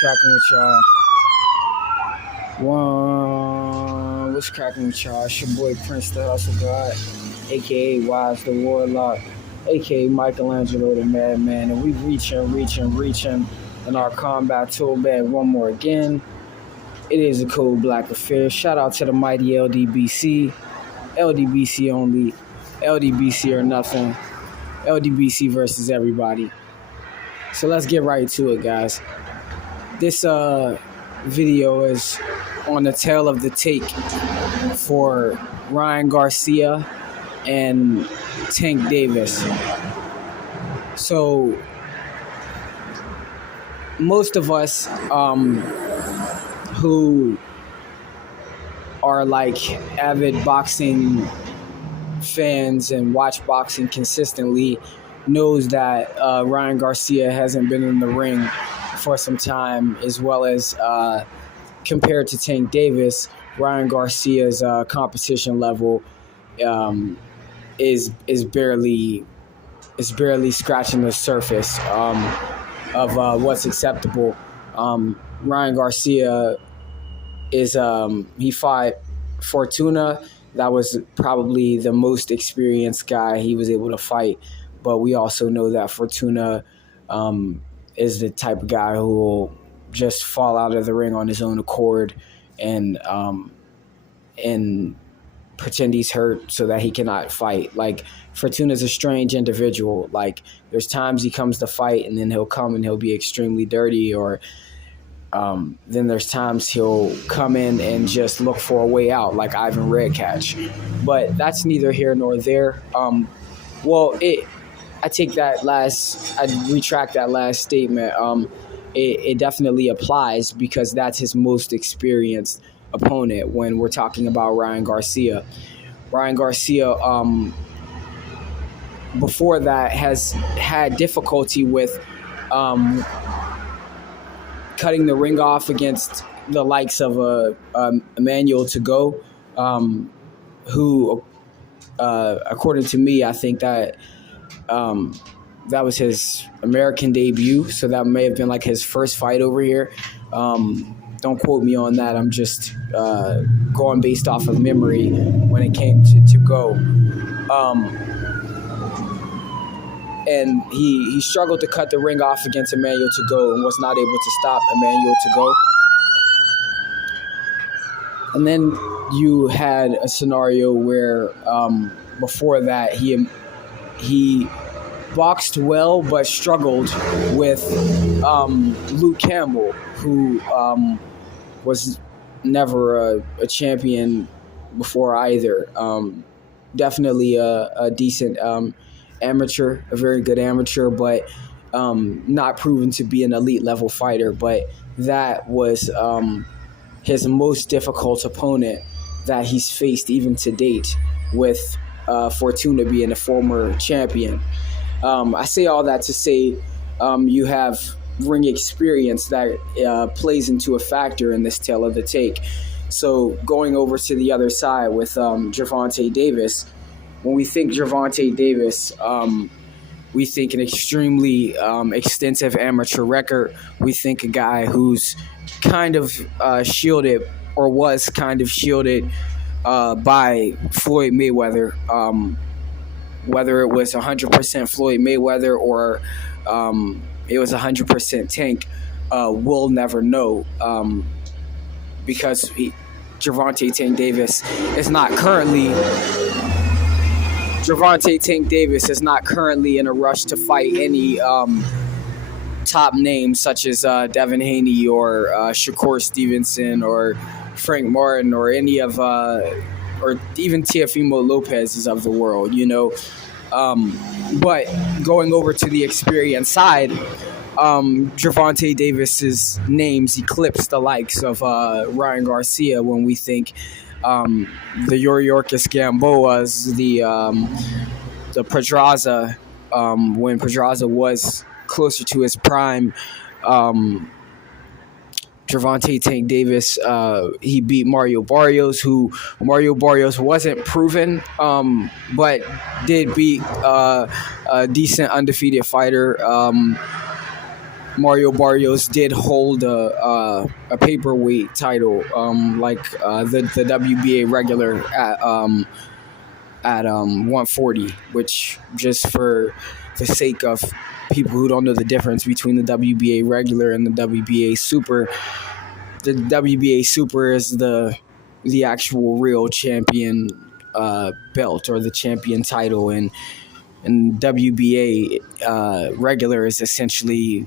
cracking with y'all? What's cracking with y'all? It's your boy Prince the Hustle God, aka Wise the Warlock, aka Michelangelo the Madman, and we reaching in our combat tool bag one more again. It is a cold black affair. Shout out to the mighty LDBC. LDBC only. LDBC or nothing. LDBC versus everybody. So let's get right to it, guys. This video is on the tail of the take for Ryan Garcia and Tank Davis. So most of us who are like avid boxing fans and watch boxing consistently knows that Ryan Garcia hasn't been in the ring for some time, as well as compared to Tank Davis, Ryan Garcia's competition level is barely scratching the surface of what's acceptable. Ryan Garcia is he fought Fortuna. That was probably the most experienced guy he was able to fight. But we also know that Fortuna is the type of guy who will just fall out of the ring on his own accord and pretend he's hurt so that he cannot fight. Like, Fortuna's a strange individual. Like, there's times he comes to fight and then he'll come and he'll be extremely dirty, or then there's times he'll come in and just look for a way out, like Ivan Redcatch. But that's neither here nor there. I retract that last statement. It definitely applies because that's his most experienced opponent when we're talking about Ryan Garcia. Ryan Garcia, before that, has had difficulty with cutting the ring off against the likes of Emmanuel Tagoe, who, according to me, I think that that was his American debut, so that may have been like his first fight over here. Don't quote me on that. I'm just going based off of memory when it came to go. And he struggled to cut the ring off against Emmanuel Tagoe and was not able to stop Emmanuel Tagoe. And then you had a scenario where before that he boxed well but struggled with Luke Campbell, who was never a champion before either. Definitely a decent amateur, a very good amateur, but not proven to be an elite level fighter. But that was his most difficult opponent that he's faced even to date, with Fortuna being a former champion. I say all that to say you have ring experience that plays into a factor in this tale of the take. So going over to the other side with Gervonta Davis, when we think Gervonta Davis, we think an extremely extensive amateur record. We think a guy who's kind of shielded, or was kind of shielded by Floyd Mayweather. Whether it was 100% Floyd Mayweather or it was 100% Tank, we'll never know, because Gervonta Tank Davis is not currently in a rush to fight any top names such as Devin Haney or Shakur Stevenson or Frank Martin or any of or even Teofimo Lopez's of the world, you know. But going over to the experience side, Gervonta Davis's names eclipse the likes of Ryan Garcia when we think the Yoriorkis Gamboas, the Pedraza, when Pedraza was closer to his prime. Gervonta Tank Davis, he beat Mario Barrios, who Mario Barrios wasn't proven, but did beat a decent undefeated fighter Mario Barrios did hold a paperweight title, the WBA regular at 140, which, just for the sake of people who don't know the difference between the WBA regular and the WBA super, the WBA super is the actual real champion belt, or the champion title, and WBA regular is essentially,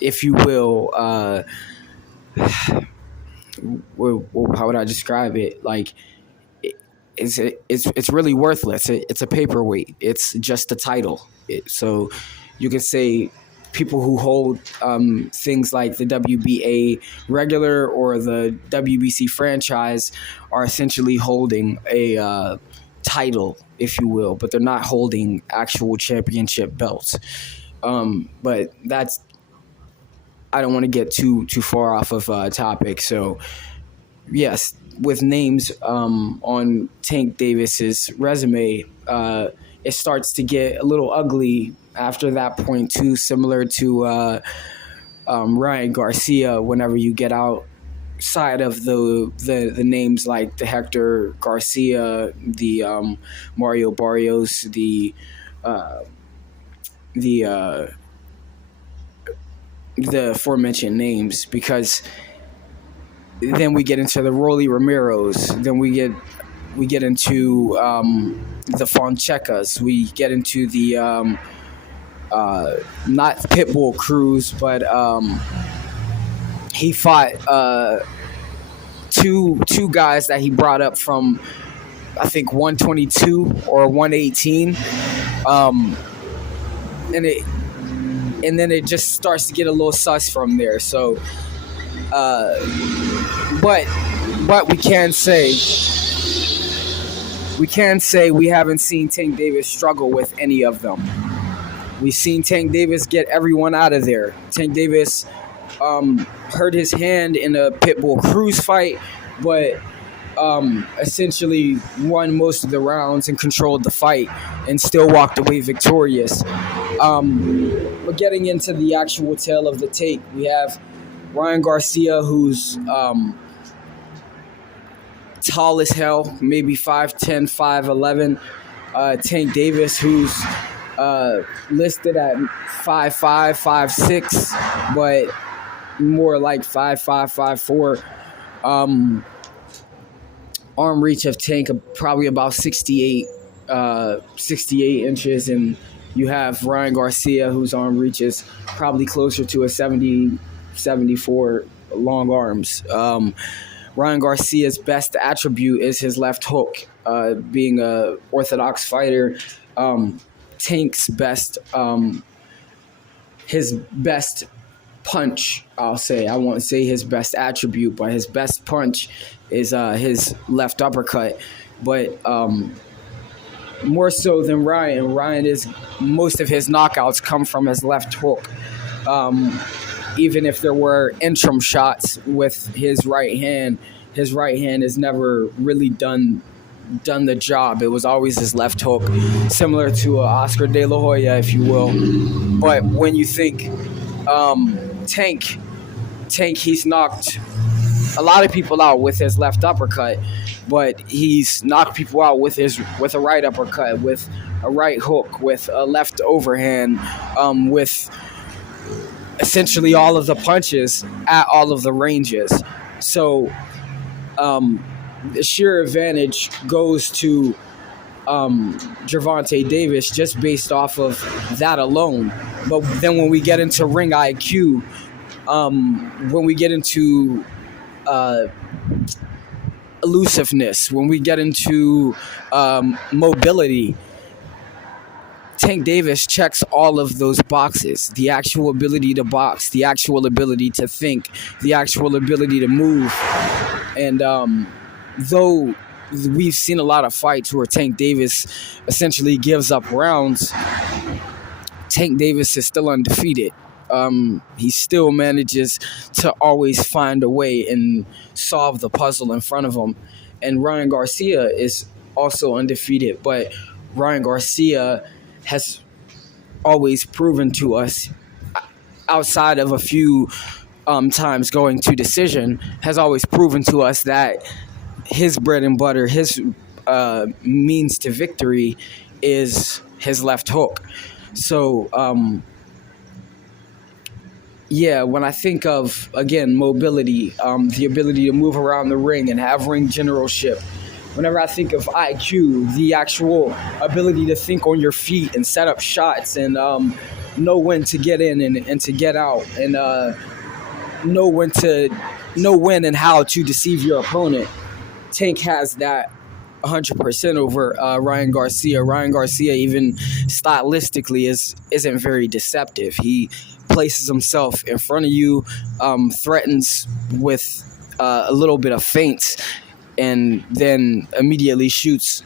if you will, how would I describe it? Like, it's really worthless. It's a paperweight. It's just a title. So you could say people who hold things like the WBA regular or the WBC franchise are essentially holding a title, if you will, but they're not holding actual championship belts. But that's, I don't want to get too far off of topic. So yes, with names on Tank Davis's resume, it starts to get a little ugly after that point too, similar to Ryan Garcia. Whenever you get outside of the names like the Hector Garcia, the Mario Barrios, the aforementioned names, because then we get into the Rolly Romeros, then we get into the Fonchecas, we get into the not Pitbull Cruz, but he fought two guys that he brought up from, I think, 122 or 118, and then it just starts to get a little sus from there. So but we can say we haven't seen Tank Davis struggle with any of them. We've seen Tank Davis get everyone out of there. Tank Davis hurt his hand in a Pitbull Cruz fight, but essentially won most of the rounds and controlled the fight and still walked away victorious. But getting into the actual tale of the tape, we have Ryan Garcia, who's tall as hell, maybe 5'10", 5'11". Tank Davis, who's listed at 5'5", 5'6", but more like 5'5", 5'4". Arm reach of Tank probably about 68 inches, and you have Ryan Garcia, whose arm reach is probably closer to a 70, 74 long arms. Ryan Garcia's best attribute is his left hook. Being a orthodox fighter, Tank's his best punch, I'll say. I won't say his best attribute, but his best punch is his left uppercut. But more so than Ryan is, most of his knockouts come from his left hook. Even if there were interim shots with his right hand has never really done the job. It was always his left hook, similar to Oscar De La Hoya, if you will. But when you think Tank, he's knocked a lot of people out with his left uppercut, but he's knocked people out with a right uppercut, with a right hook, with a left overhand, with essentially all of the punches at all of the ranges. So the sheer advantage goes to Gervonta Davis just based off of that alone. But then when we get into ring IQ, when we get into elusiveness, when we get into mobility, Tank Davis checks all of those boxes. The actual ability to box, the actual ability to think, the actual ability to move. And though we've seen a lot of fights where Tank Davis essentially gives up rounds, Tank Davis is still undefeated. He still manages to always find a way and solve the puzzle in front of him. And Ryan Garcia is also undefeated, but Ryan Garcia has always proven to us, outside of a few times going to decision, has always proven to us that his bread and butter, his means to victory, is his left hook. So yeah, when I think of, again, mobility, the ability to move around the ring and have ring generalship, whenever I think of IQ, the actual ability to think on your feet and set up shots and know when to get in and to get out, and know when and how to deceive your opponent, Tank has that 100% over Ryan Garcia. Ryan Garcia, even stylistically, isn't very deceptive. He places himself in front of you, threatens with a little bit of feints, and then immediately shoots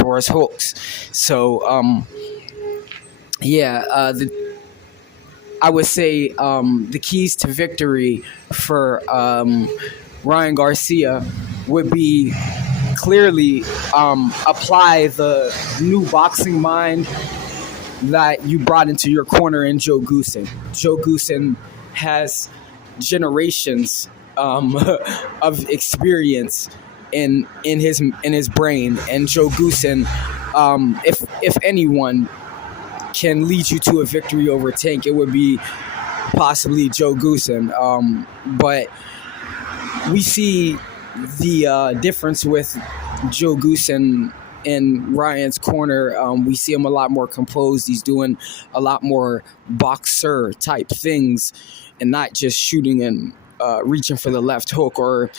for his hooks. So I would say the keys to victory for Ryan Garcia would be clearly apply the new boxing mind that you brought into your corner in Joe Goosen. Joe Goosen has generations of experience in his brain, and Joe Goosen, if anyone can lead you to a victory over Tank, it would be possibly Joe Goosen. But we see the difference with Joe Goosen in Ryan's corner. We see him a lot more composed. He's doing a lot more boxer type things and not just shooting and reaching for the left hook or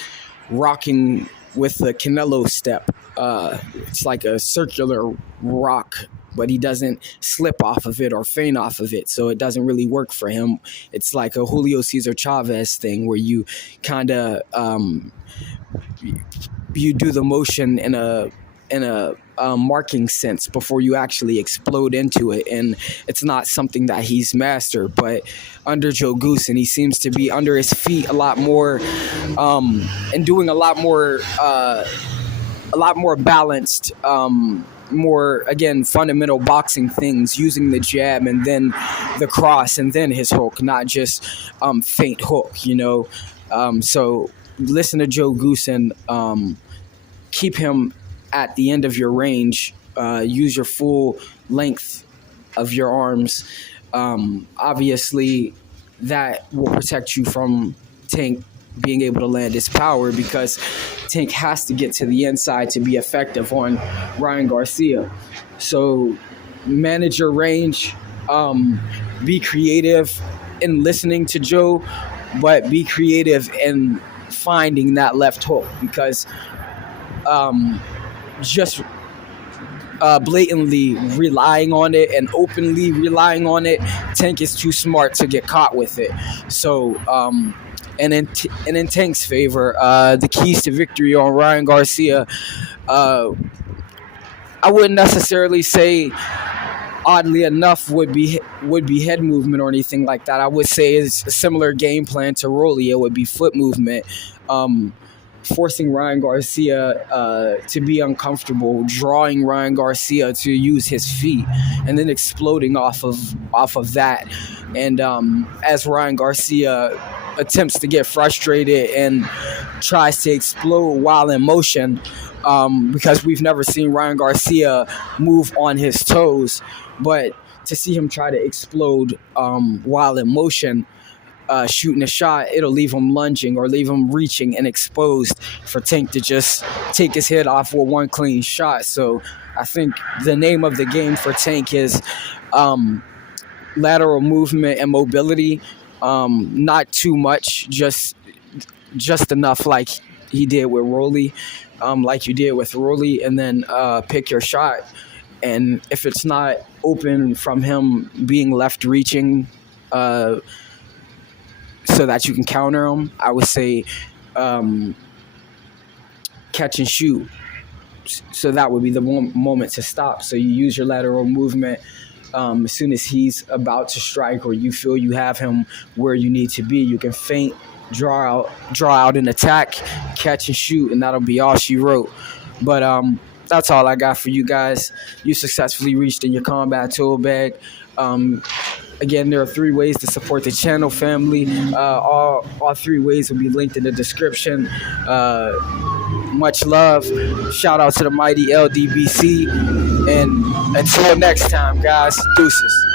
rocking with the Canelo step. It's like a circular rock, but he doesn't slip off of it or feint off of it, so it doesn't really work for him. It's like a Julio Cesar Chavez thing where you kind of you do the motion in a marking sense before you actually explode into it, and it's not something that he's mastered. But under Joe Goosen, he seems to be under his feet a lot more, and doing a lot more balanced, more, again, fundamental boxing things, using the jab and then the cross and then his hook, not just feint hook, so listen to Joe Goosen, keep him at the end of your range, use your full length of your arms. Obviously that will protect you from Tank being able to land his power, because Tank has to get to the inside to be effective on Ryan Garcia. So manage your range, be creative in listening to Joe, but be creative in finding that left hook, because just blatantly relying on it and openly relying on it, Tank is too smart to get caught with it. So and in Tank's favor, the keys to victory on Ryan Garcia, I wouldn't necessarily say, oddly enough, would be head movement or anything like that. I would say it's a similar game plan to Rolly. It would be foot movement, forcing Ryan Garcia to be uncomfortable, drawing Ryan Garcia to use his feet, and then exploding off of that. And as Ryan Garcia attempts to get frustrated and tries to explode while in motion, because we've never seen Ryan Garcia move on his toes, but to see him try to explode while in motion, shooting a shot, it'll leave him lunging or leave him reaching and exposed for Tank to just take his head off with one clean shot. So I think the name of the game for Tank is lateral movement and mobility. Not too much, just enough like he did with Rolly, like you did with Rolly, and then pick your shot. And if it's not open from him being left reaching, so that you can counter him, I would say catch and shoot. So that would be the moment to stop. So you use your lateral movement as soon as he's about to strike, or you feel you have him where you need to be. You can feint, draw out an attack, catch and shoot, and that'll be all she wrote. But that's all I got for you guys. You successfully reached in your combat tool bag. Um, Again, there are 3 ways to support the channel, family. All 3 ways will be linked in the description. Much love. Shout out to the mighty LDBC. And until next time, guys, deuces.